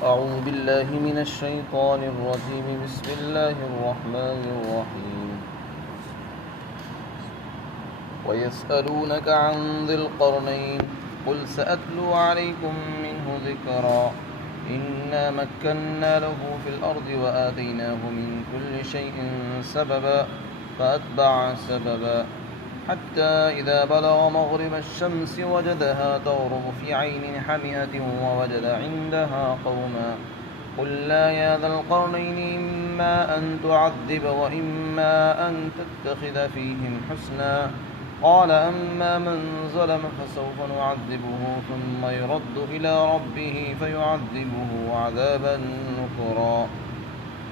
أعوذ بالله من الشيطان الرجيم بسم الله الرحمن الرحيم ويسألونك عن ذي القرنين قل سأتلو عليكم منه ذكرا إنا مكنا له في الأرض وآتيناه من كل شيء سببا فأتبع سببا حتى إذا بلغ مغرب الشمس وجدها تغرب في عين حمئة ووجد عندها قوما قلنا يا ذا القرنين إما أن تعذب وإما أن تتخذ فيهم حسنا قال أما من ظلم فسوف نعذبه ثم يرد إلى ربه فيعذبه عذابا نكرا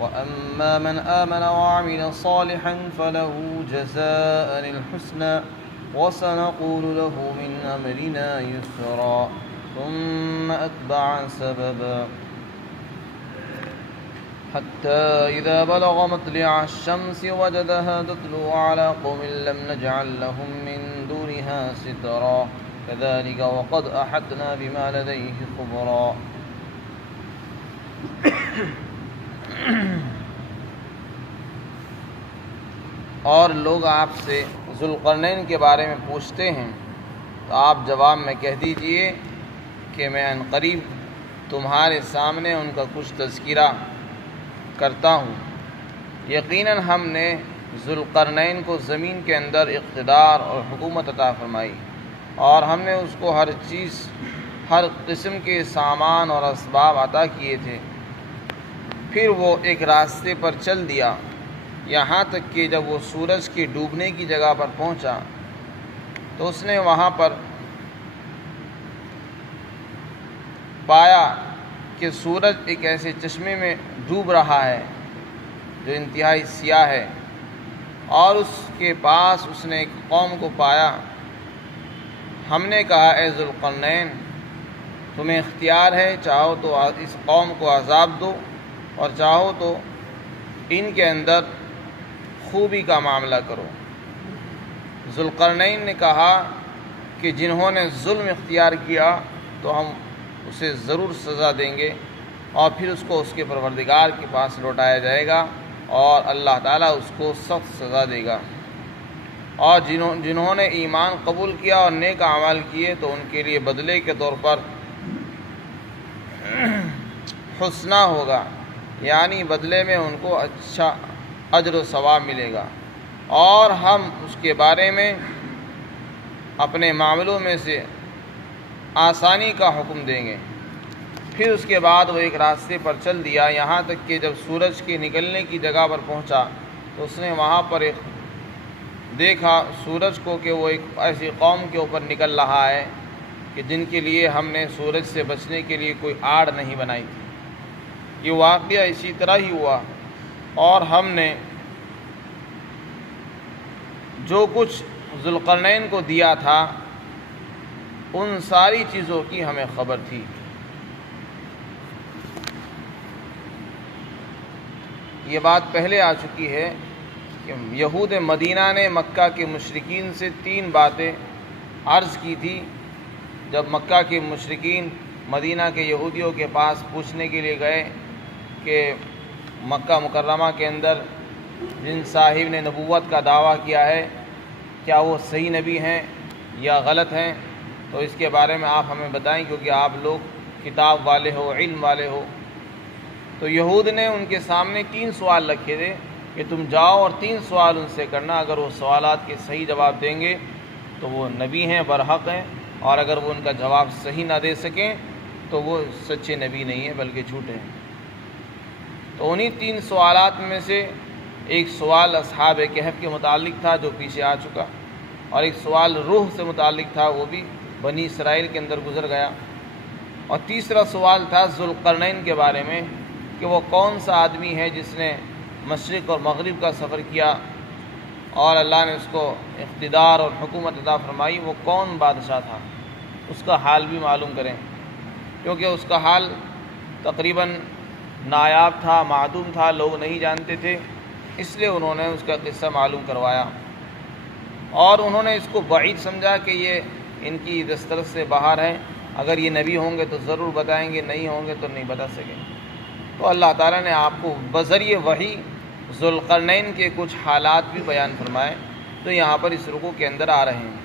وأما من آمن وعمل صالحا فله جزاء الحسنى وسنقول له من أمرنا يسرا ثم أتبع سببا حتى إذا بلغ مطلع الشمس وجدها تطلع على قوم لم نجعل لهم من دونها سترا كذلك وقد أحطنا بما لديه خبرا اور لوگ آپ سے ذوالقرنین کے بارے میں پوچھتے ہیں تو آپ جواب میں کہہ دیجئے کہ میں عنقریب تمہارے سامنے ان کا کچھ تذکرہ کرتا ہوں۔ یقیناً ہم نے ذوالقرنین کو زمین کے اندر اقتدار اور حکومت عطا فرمائی اور ہم نے اس کو ہر قسم کے سامان اور اسباب عطا کیے تھے۔ پھر وہ ایک راستے پر چل دیا یہاں تک کہ جب وہ سورج کے ڈوبنے کی جگہ پر پہنچا تو اس نے وہاں پر پایا کہ سورج ایک ایسے چشمے میں ڈوب رہا ہے جو انتہائی سیاہ ہے، اور اس کے پاس اس نے ایک قوم کو پایا۔ ہم نے کہا اے ذوالقرنین تمہیں اختیار ہے، چاہو تو اس قوم کو عذاب دو اور چاہو تو ان کے اندر خوبی کا معاملہ کرو۔ ذوالقرنین نے کہا کہ جنہوں نے ظلم اختیار کیا تو ہم اسے ضرور سزا دیں گے اور پھر اس کو اس کے پروردگار کے پاس لوٹایا جائے گا اور اللہ تعالیٰ اس کو سخت سزا دے گا، اور جنہوں نے ایمان قبول کیا اور نیک اعمال کیے تو ان کے لیے بدلے کے طور پر حسنہ ہوگا، یعنی بدلے میں ان کو اچھا اجر و ثواب ملے گا، اور ہم اس کے بارے میں اپنے معاملوں میں سے آسانی کا حکم دیں گے۔ پھر اس کے بعد وہ ایک راستے پر چل دیا یہاں تک کہ جب سورج کے نکلنے کی جگہ پر پہنچا تو اس نے وہاں پر ایک دیکھا سورج کو کہ وہ ایک ایسی قوم کے اوپر نکل رہا ہے کہ جن کے لیے ہم نے سورج سے بچنے کے لیے کوئی آڑ نہیں بنائی تھی۔ یہ واقعہ اسی طرح ہی ہوا، اور ہم نے جو کچھ ذوالقرنین کو دیا تھا ان ساری چیزوں کی ہمیں خبر تھی۔ یہ بات پہلے آ چکی ہے کہ یہود مدینہ نے مکہ کے مشرکین سے 3 باتیں عرض کی تھی۔ جب مکہ کے مشرکین مدینہ کے یہودیوں کے پاس پوچھنے کے لیے گئے کہ مکہ مکرمہ کے اندر جن صاحب نے نبوت کا دعویٰ کیا ہے کیا وہ صحیح نبی ہیں یا غلط ہیں، تو اس کے بارے میں آپ ہمیں بتائیں کیونکہ آپ لوگ کتاب والے ہو، علم والے ہو۔ تو یہود نے ان کے سامنے 3 سوال رکھے تھے کہ تم جاؤ اور 3 سوال ان سے کرنا، اگر وہ سوالات کے صحیح جواب دیں گے تو وہ نبی ہیں، برحق ہیں، اور اگر وہ ان کا جواب صحیح نہ دے سکیں تو وہ سچے نبی نہیں ہیں بلکہ جھوٹے ہیں۔ تو انہی 3 سوالات میں سے ایک سوال اصحاب کہف کے متعلق تھا جو پیچھے آ چکا، اور ایک سوال روح سے متعلق تھا وہ بھی بنی اسرائیل کے اندر گزر گیا، اور تیسرا سوال تھا ذوالقرنین کے بارے میں کہ وہ کون سا آدمی ہے جس نے مشرق اور مغرب کا سفر کیا اور اللہ نے اس کو اقتدار اور حکومت عطا فرمائی، وہ کون بادشاہ تھا، اس کا حال بھی معلوم کریں، کیونکہ اس کا حال تقریباً نایاب تھا، معدوم تھا، لوگ نہیں جانتے تھے، اس لیے انہوں نے اس کا قصہ معلوم کروایا، اور انہوں نے اس کو بعید سمجھا کہ یہ ان کی دسترس سے باہر ہے، اگر یہ نبی ہوں گے تو ضرور بتائیں گے، نہیں ہوں گے تو نہیں بتا سکیں گے۔ تو اللہ تعالیٰ نے آپ کو بذریعہ وحی ذوالقرنین کے کچھ حالات بھی بیان فرمائے، تو یہاں پر اس رکوع کے اندر آ رہے ہیں۔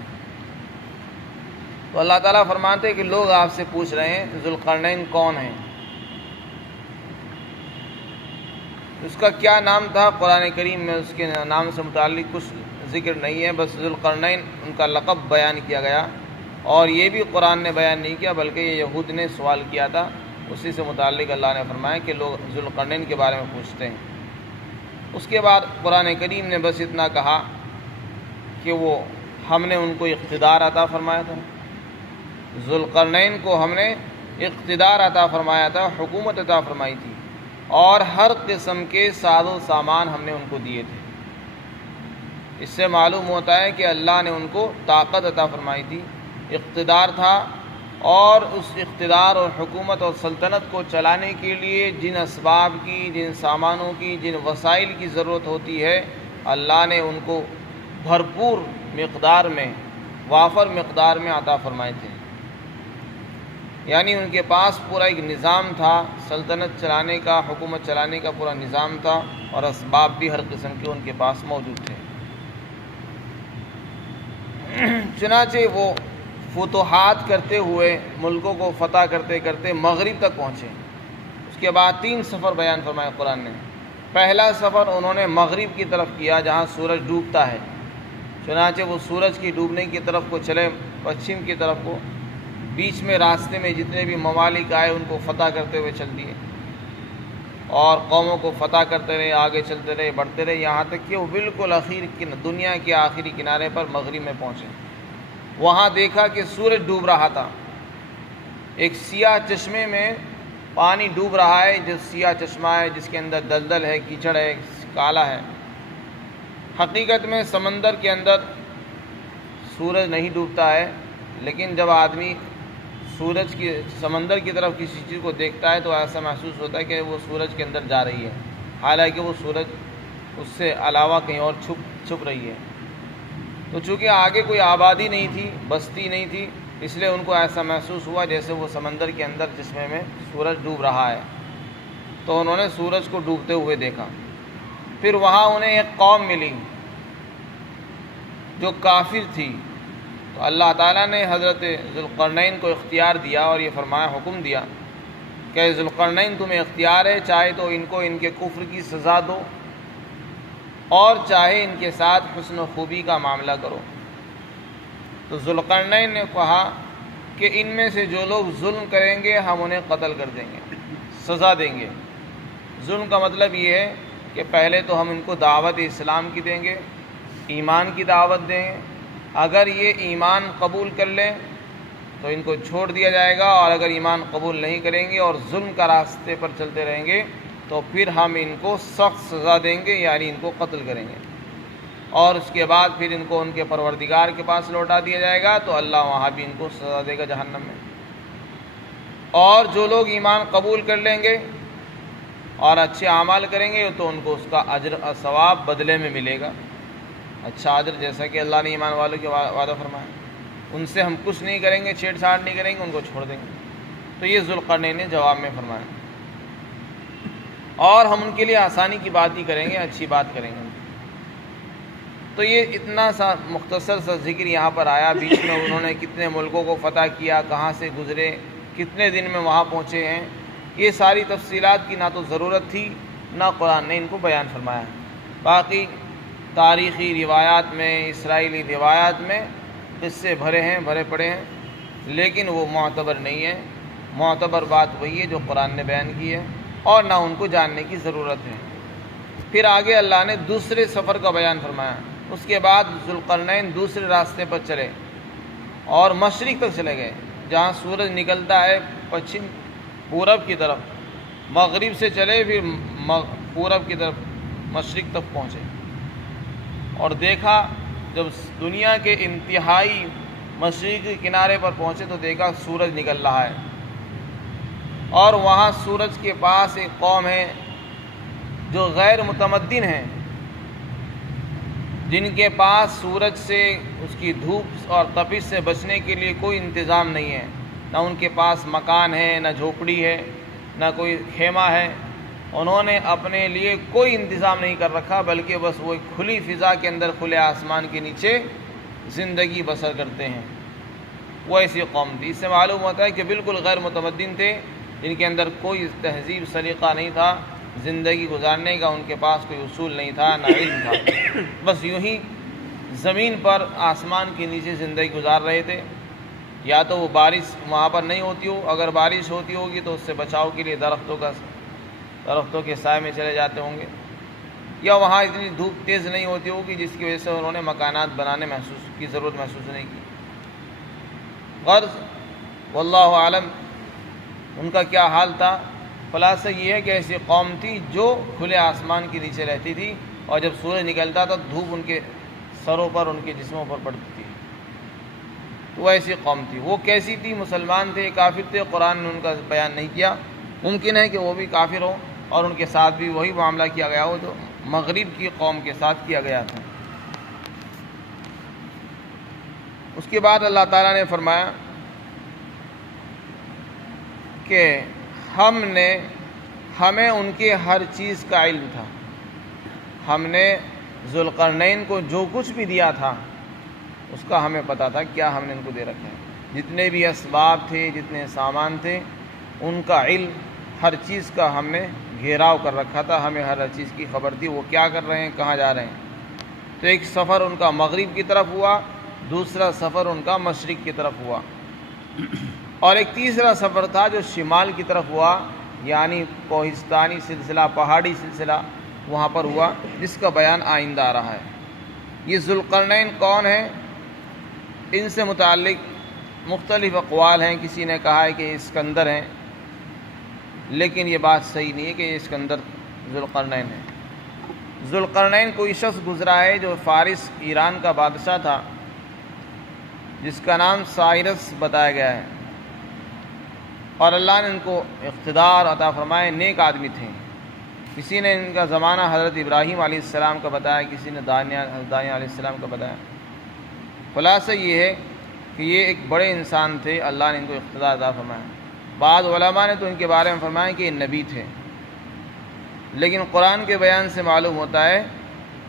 تو اللہ تعالیٰ فرماتے ہیں کہ لوگ آپ سے پوچھ رہے ہیں ذوالقرنین کون ہیں، اس کا کیا نام تھا؟ قرآن کریم میں اس کے نام سے متعلق کچھ ذکر نہیں ہے، بس ذوالقرنین ان کا لقب بیان کیا گیا، اور یہ بھی قرآن نے بیان نہیں کیا بلکہ یہ یہود نے سوال کیا تھا، اسی سے متعلق اللہ نے فرمایا کہ لوگ ذوالقرنین کے بارے میں پوچھتے ہیں۔ اس کے بعد قرآن کریم نے بس اتنا کہا کہ وہ ہم نے ان کو اقتدار عطا فرمایا تھا، ذوالقرنین کو ہم نے اقتدار عطا فرمایا تھا، حکومت عطا فرمائی تھی، اور ہر قسم کے ساز و سامان ہم نے ان کو دیے تھے۔ اس سے معلوم ہوتا ہے کہ اللہ نے ان کو طاقت عطا فرمائی تھی، اقتدار تھا، اور اس اقتدار اور حکومت اور سلطنت کو چلانے کے لیے جن اسباب کی، جن سامانوں کی، جن وسائل کی ضرورت ہوتی ہے، اللہ نے ان کو بھرپور مقدار میں، وافر مقدار میں عطا فرمائے تھے۔ یعنی ان کے پاس پورا ایک نظام تھا، سلطنت چلانے کا، حکومت چلانے کا پورا نظام تھا، اور اسباب بھی ہر قسم کے ان کے پاس موجود تھے۔ چنانچہ وہ فتوحات کرتے ہوئے، ملکوں کو فتح کرتے کرتے مغرب تک پہنچے۔ اس کے بعد 3 سفر بیان فرمایا قرآن نے۔ پہلا سفر انہوں نے مغرب کی طرف کیا جہاں سورج ڈوبتا ہے، چنانچہ وہ سورج کی ڈوبنے کی طرف کو چلے، پچھم کی طرف کو، بیچ میں راستے میں جتنے بھی ممالک آئے ان کو فتح کرتے ہوئے چل دیے، اور قوموں کو فتح کرتے رہے، آگے چلتے رہے، بڑھتے رہے، یہاں تک کہ وہ بالکل دنیا کے آخری کنارے پر مغرب میں پہنچے۔ وہاں دیکھا کہ سورج ڈوب رہا تھا، ایک سیاہ چشمے میں پانی ڈوب رہا ہے، جو سیاہ چشمہ ہے، جس کے اندر دلدل ہے، کیچڑ ہے، کالا ہے۔ حقیقت میں سمندر کے اندر سورج نہیں ڈوبتا ہے، لیکن جب آدمی سمندر کی طرف کسی چیز کو دیکھتا ہے تو ایسا محسوس ہوتا ہے کہ وہ سورج کے اندر جا رہی ہے، حالانکہ وہ سورج اس سے علاوہ کہیں اور چھپ رہی ہے۔ تو چونکہ آگے کوئی آبادی نہیں تھی، بستی نہیں تھی، اس لیے ان کو ایسا محسوس ہوا جیسے وہ سمندر کے اندر چشمے میں سورج ڈوب رہا ہے، تو انہوں نے سورج کو ڈوبتے ہوئے دیکھا۔ پھر وہاں انہیں ایک قوم ملی جو کافر تھی، تو اللہ تعالیٰ نے حضرت ذوالقرنین کو اختیار دیا اور یہ فرمایا، حکم دیا کہ ذوالقرنین تمہیں اختیار ہے، چاہے تو ان کو ان کے کفر کی سزا دو، اور چاہے ان کے ساتھ حسن و خوبی کا معاملہ کرو۔ تو ذوالقرنین نے کہا کہ ان میں سے جو لوگ ظلم کریں گے ہم انہیں قتل کر دیں گے، سزا دیں گے۔ ظلم کا مطلب یہ ہے کہ پہلے تو ہم ان کو دعوت اسلام کی دیں گے، ایمان کی دعوت دیں گے، اگر یہ ایمان قبول کر لیں تو ان کو چھوڑ دیا جائے گا، اور اگر ایمان قبول نہیں کریں گے اور ظلم کا راستے پر چلتے رہیں گے تو پھر ہم ان کو سخت سزا دیں گے، یعنی ان کو قتل کریں گے، اور اس کے بعد پھر ان کو ان کے پروردگار کے پاس لوٹا دیا جائے گا، تو اللہ وہاں بھی ان کو سزا دے گا جہنم میں۔ اور جو لوگ ایمان قبول کر لیں گے اور اچھے اعمال کریں گے تو ان کو اس کا اجر اور ثواب بدلے میں ملے گا، اچھا اجر، جیسا کہ اللہ نے ایمان والوں کے وعدہ فرمایا۔ ان سے ہم کچھ نہیں کریں گے، چھیڑ چھاڑ نہیں کریں گے، ان کو چھوڑ دیں گے۔ تو یہ ذوالقرنین نے جواب میں فرمایا، اور ہم ان کے لیے آسانی کی بات ہی کریں گے، اچھی بات کریں گے۔ تو یہ اتنا سا مختصر سا ذکر یہاں پر آیا، بیچ میں انہوں نے کتنے ملکوں کو فتح کیا، کہاں سے گزرے، کتنے دن میں وہاں پہنچے ہیں، یہ ساری تفصیلات کی نہ تو ضرورت تھی، نہ قرآن نے ان کو بیان فرمایا۔ باقی تاریخی روایات میں، اسرائیلی روایات میں قصے بھرے پڑے ہیں، لیکن وہ معتبر نہیں ہے۔ معتبر بات وہی ہے جو قرآن نے بیان کی ہے، اور نہ ان کو جاننے کی ضرورت ہے۔ پھر آگے اللہ نے دوسرے سفر کا بیان فرمایا۔ اس کے بعد ذوالقرنین دوسرے راستے پر چلے اور مشرق تک چلے گئے، جہاں سورج نکلتا ہے پورب کی طرف، مغرب سے چلے، پھر پورب کی طرف مشرق تک پہنچے، اور دیکھا جب دنیا کے انتہائی مشرقی کنارے پر پہنچے تو دیکھا سورج نکل رہا ہے، اور وہاں سورج کے پاس ایک قوم ہے جو غیر متمدن ہیں، جن کے پاس سورج سے، اس کی دھوپ اور تپش سے بچنے کے لیے کوئی انتظام نہیں ہے، نہ ان کے پاس مکان ہے، نہ جھوپڑی ہے، نہ کوئی خیمہ ہے، انہوں نے اپنے لیے کوئی انتظام نہیں کر رکھا، بلکہ بس وہ ایک کھلی فضا کے اندر، کھلے آسمان کے نیچے زندگی بسر کرتے ہیں۔ وہ ایسی قوم تھی۔ اس سے معلوم ہوتا ہے کہ بالکل غیر متمدن تھے، جن کے اندر کوئی تہذیب سلیقہ نہیں تھا زندگی گزارنے کا، ان کے پاس کوئی اصول نہیں تھا، نہ علم تھا، بس یوں ہی زمین پر آسمان کے نیچے زندگی گزار رہے تھے۔ یا تو وہ بارش وہاں پر نہیں ہوتی ہو، اگر بارش ہوتی ہوگی تو اس سے بچاؤ کے لیے درختوں کے سائے میں چلے جاتے ہوں گے، یا وہاں اتنی دھوپ تیز نہیں ہوتی ہوگی جس کی وجہ سے انہوں نے مکانات بنانے کی ضرورت محسوس نہیں کی۔ غرض واللہ عالم ان کا کیا حال تھا۔ خلاصہ یہ ہے کہ ایسی قوم تھی جو کھلے آسمان کے نیچے رہتی تھی، اور جب سورج نکلتا تھا دھوپ ان کے سروں پر، ان کے جسموں پر پڑتی تھی۔ وہ ایسی قوم تھی۔ وہ کیسی تھی؟ مسلمان تھے، کافر تھے، قرآن نے ان کا بیان نہیں کیا۔ ممکن ہے کہ وہ بھی کافر ہوں اور ان کے ساتھ بھی وہی معاملہ کیا گیا ہو جو مغرب کی قوم کے ساتھ کیا گیا تھا۔ اس کے بعد اللہ تعالیٰ نے فرمایا کہ ہمیں ان کے ہر چیز کا علم تھا۔ ہم نے ذوالقرنین کو جو کچھ بھی دیا تھا اس کا ہمیں پتہ تھا کیا ہم نے ان کو دے رکھا ہے۔ جتنے بھی اسباب تھے، جتنے سامان تھے، ان کا علم، ہر چیز کا ہم نے گھیراؤ کر رکھا تھا۔ ہمیں ہر چیز کی خبر تھی، وہ کیا کر رہے ہیں، کہاں جا رہے ہیں۔ تو ایک سفر ان کا مغرب کی طرف ہوا، دوسرا سفر ان کا مشرق کی طرف ہوا، اور ایک تیسرا سفر تھا جو شمال کی طرف ہوا، یعنی کوہستانی سلسلہ، پہاڑی سلسلہ وہاں پر ہوا، جس کا بیان آئندہ آ رہا ہے۔ یہ ذوالقرنین کون ہے؟ ان سے متعلق مختلف اقوال ہیں۔ کسی نے کہا ہے کہ یہ اسکندر ہیں، لیکن یہ بات صحیح نہیں ہے کہ یہ اسکندر ذوالقرنین ہے۔ ذوالقرنین کوئی شخص گزرا ہے جو فارس ایران کا بادشاہ تھا، جس کا نام سائرس بتایا گیا ہے، اور اللہ نے ان کو اقتدار عطا فرمائے، نیک آدمی تھے۔ کسی نے ان کا زمانہ حضرت ابراہیم علیہ السلام کا بتایا، کسی نے دانیہ علیہ السلام کا بتایا۔ خلاصہ یہ ہے کہ یہ ایک بڑے انسان تھے، اللہ نے ان کو اقتدار عطا فرمایا۔ بعض علماء نے تو ان کے بارے میں فرمایا کہ یہ نبی تھے، لیکن قرآن کے بیان سے معلوم ہوتا ہے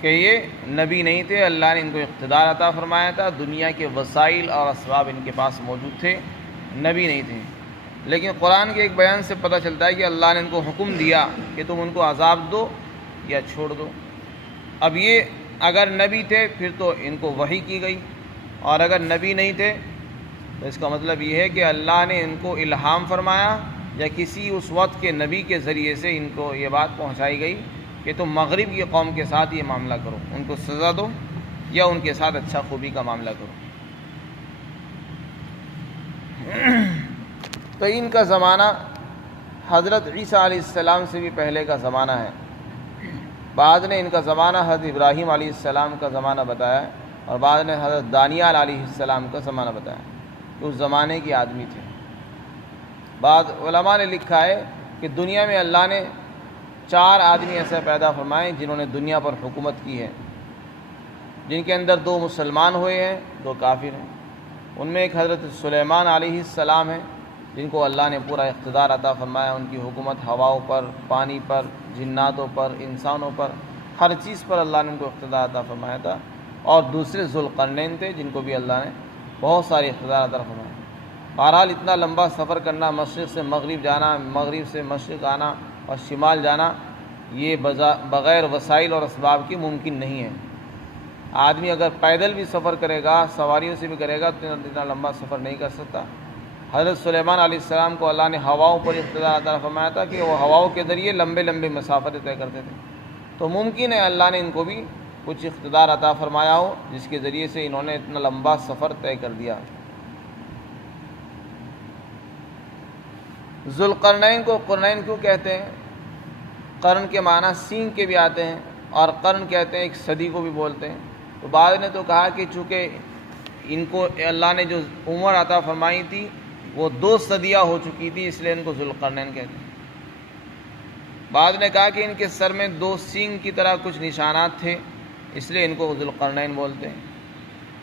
کہ یہ نبی نہیں تھے۔ اللہ نے ان کو اقتدار عطا فرمایا تھا، دنیا کے وسائل اور اسباب ان کے پاس موجود تھے، نبی نہیں تھے۔ لیکن قرآن کے ایک بیان سے پتہ چلتا ہے کہ اللہ نے ان کو حکم دیا کہ تم ان کو عذاب دو یا چھوڑ دو۔ اب یہ اگر نبی تھے پھر تو ان کو وحی کی گئی، اور اگر نبی نہیں تھے تو اس کا مطلب یہ ہے کہ اللہ نے ان کو الہام فرمایا، یا کسی اس وقت کے نبی کے ذریعے سے ان کو یہ بات پہنچائی گئی کہ تم مغرب کی قوم کے ساتھ یہ معاملہ کرو، ان کو سزا دو یا ان کے ساتھ اچھا خوبی کا معاملہ کرو۔ تو ان کا زمانہ حضرت عیسیٰ علیہ السلام سے بھی پہلے کا زمانہ ہے۔ بعض نے ان کا زمانہ حضرت ابراہیم علیہ السلام کا زمانہ بتایا ہے، اور بعض نے حضرت دانیال علیہ السلام کا زمانہ بتایا کہ اس زمانے کے آدمی تھے۔ بعض علماء نے لکھا ہے کہ دنیا میں اللہ نے 4 آدمی ایسے پیدا فرمائے جنہوں نے دنیا پر حکومت کی ہے، جن کے اندر 2 مسلمان ہوئے ہیں، 2 کافر ہیں۔ ان میں ایک حضرت سلیمان علیہ السلام ہے، جن کو اللہ نے پورا اقتدار عطا فرمایا، ان کی حکومت ہواؤں پر، پانی پر، جناتوں پر، انسانوں پر، ہر چیز پر اللہ نے ان کو اقتدار عطا فرمایا تھا۔ اور دوسرے ذوالقرنین تھے، جن کو بھی اللہ نے بہت سارے اقتدار عطا فرمایا۔ بہرحال اتنا لمبا سفر کرنا، مشرق سے مغرب جانا، مغرب سے مشرق آنا اور شمال جانا، یہ بغیر وسائل اور اسباب کی ممکن نہیں ہے۔ آدمی اگر پیدل بھی سفر کرے گا، سواریوں سے بھی کرے گا، تو اتنا لمبا سفر نہیں کر سکتا۔ حضرت سلیمان علیہ السلام کو اللہ نے ہواؤں پر اقتدار عطا فرمایا تھا کہ وہ ہواؤں کے ذریعے لمبے لمبے مسافت طے کرتے تھے۔ تو ممکن ہے اللہ نے ان کو بھی کچھ اقتدار عطا فرمایا ہو، جس کے ذریعے سے انہوں نے اتنا لمبا سفر طے کر دیا۔ ذوالقرنین کو قرنین کیوں کہتے ہیں؟ قرن کے معنی سینگ کے بھی آتے ہیں، اور قرن کہتے ہیں ایک صدی کو بھی بولتے ہیں۔ تو بعض نے تو کہا کہ چونکہ ان کو اللہ نے جو عمر عطا فرمائی تھی وہ 2 صدیاں ہو چکی تھی، اس لیے ان کو ذوالقرنین کہتے ہیں۔ بعض نے کہا کہ ان کے سر میں 2 سینگ کی طرح کچھ نشانات تھے، اس لیے ان کو ذوالقرنین بولتے ہیں۔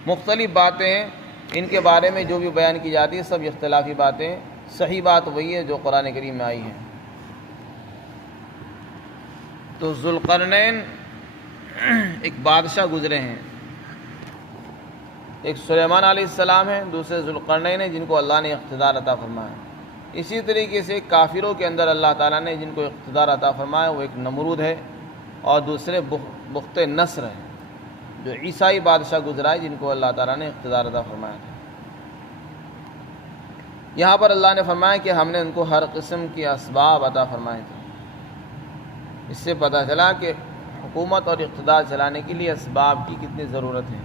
مختلف باتیں ہیں، ان کے بارے میں جو بھی بیان کی جاتی ہے سب اختلافی باتیں، صحیح بات وہی ہے جو قرآن کریم میں آئی ہے۔ تو ذوالقرنین ایک بادشاہ گزرے ہیں، ایک سلیمان علیہ السلام ہیں، دوسرے ذوالقرنین ہیں جن کو اللہ نے اقتدار عطا فرمایا۔ اسی طریقے سے کافروں کے اندر اللہ تعالیٰ نے جن کو اقتدار عطا فرمایا وہ ایک نمرود ہے اور دوسرے بخت نصر ہے، جو عیسائی بادشاہ گزرا ہے جن کو اللہ تعالیٰ نے اقتدار عطا فرمایا تھا۔ یہاں پر اللہ نے فرمایا کہ ہم نے ان کو ہر قسم کے اسباب عطا فرمائے تھے۔ اس سے پتہ چلا کہ حکومت اور اقتدار چلانے کے لیے اسباب کی کتنی ضرورت ہے۔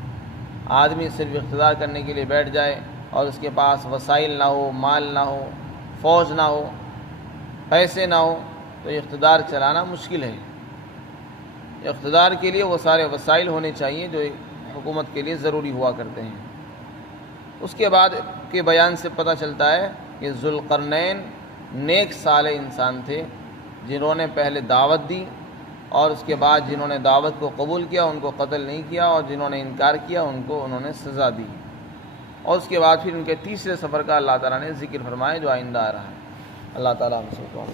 آدمی صرف اقتدار کرنے کے لیے بیٹھ جائے اور اس کے پاس وسائل نہ ہو، مال نہ ہو، فوج نہ ہو، پیسے نہ ہو، تو اقتدار چلانا مشکل ہے۔ اقتدار کے لیے وہ سارے وسائل ہونے چاہیے جو حکومت کے لیے ضروری ہوا کرتے ہیں۔ اس کے بعد کے بیان سے پتہ چلتا ہے کہ ذوالقرنین نیک صالح انسان تھے، جنہوں نے پہلے دعوت دی اور اس کے بعد جنہوں نے دعوت کو قبول کیا ان کو قتل نہیں کیا، اور جنہوں نے انکار کیا انہوں نے سزا دی، اور اس کے بعد پھر ان کے تیسرے سفر کا اللہ تعالیٰ نے ذکر فرمایا جو آئندہ آ رہا ہے۔ اللہ تعالیٰ ہم سب کو